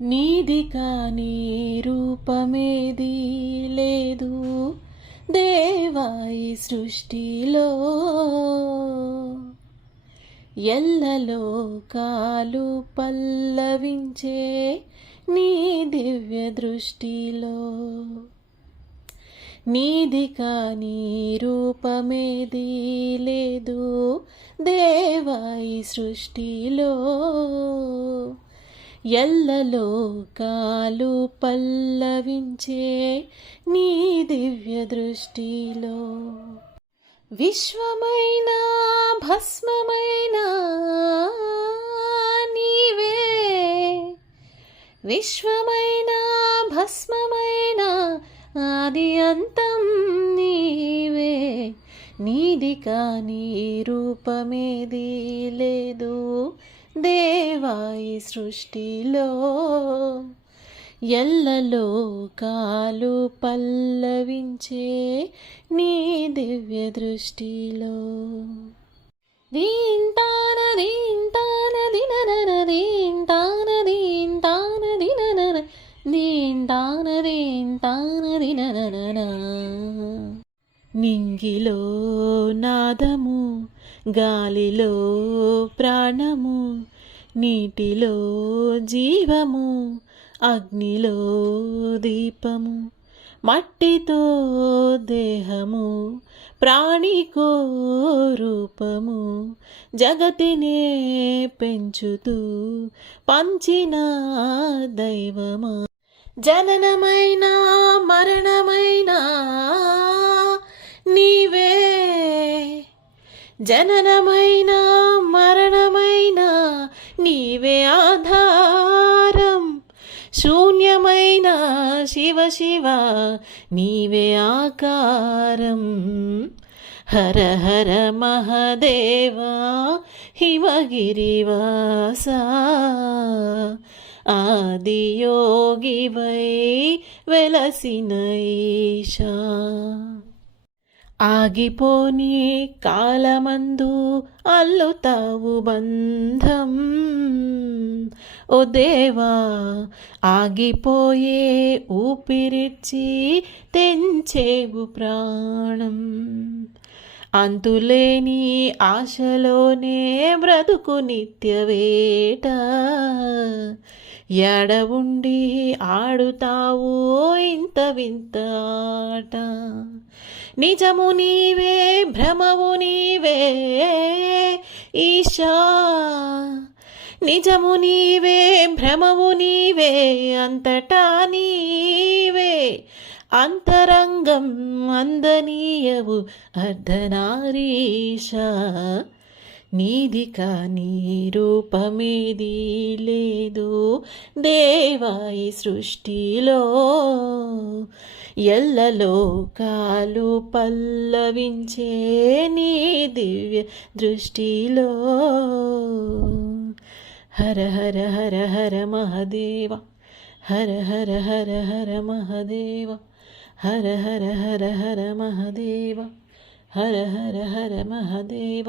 నీది కాని రూపమేది లేదు దేవాయి సృష్టిలో. ఎల్లలో కాలు పల్లవించే నీ దివ్య దృష్టిలో. నీది కాని రూపమేది లేదు దేవాయి సృష్టిలో. ఎల్లలోకాలు పల్లవించే నీ దివ్య దృష్టిలో. విశ్వమైన భస్మమైన నీవే. విశ్వమైన భస్మమైన ఆది అంతం నీవే. నీది కానీ రూపమేది లేదు. దేవాయి సృష్టిలో ఎల్లలోకాలు పల్లవించే నీ దివ్య దృష్టిలో. దీంటాన దీంటాన దిననన దీంటాన దీంటాన దిననన దీంటాన దీంటాన దిననన నింగిలో నాదము గాలిలో ప్రాణము నీటిలో జీవము అగ్నిలో దీపము మట్టితో దేహము ప్రాణికో రూపము జగతినే పెంచుతూ పంచిన దైవమా. జననమైన మరణమైన నీవే జననమైన మరణమైన నీవే ఆధారం. శూన్యమైన శివ శివ నీవే ఆకారం. హర హర మహదేవా హిమగిరివాస. ఆదియోగివై వెలసిన ఈశా ఆగిపోని కాలమందు అల్లుతావు బంధం. ఓ దేవా ఆగిపోయే ఊపిరిచ్చి తెంచేవు ప్రాణం. అంతులేని ఆశలోనే బ్రతుకు నిత్యవేట. ఎడవుండి ఆడుతావు ఇంత వింత ఆట నిజము నీవే భ్రమవు నీవే ఈశా. నిజము నీవే భ్రమవు నీవే అంతటా నీవే. అంతరంగం అందనీయవు అర్ధనారీష నీది కానీ రూపమేది లేదు దేవాయి సృష్టిలో. ఎల్లలోకాలు పల్లవించే నీ దివ్య దృష్టిలో. హర హర హర హర మహదేవ హర హర హర హర మహదేవ. హర హర హర హర మహదేవ హర హర హర మహదేవ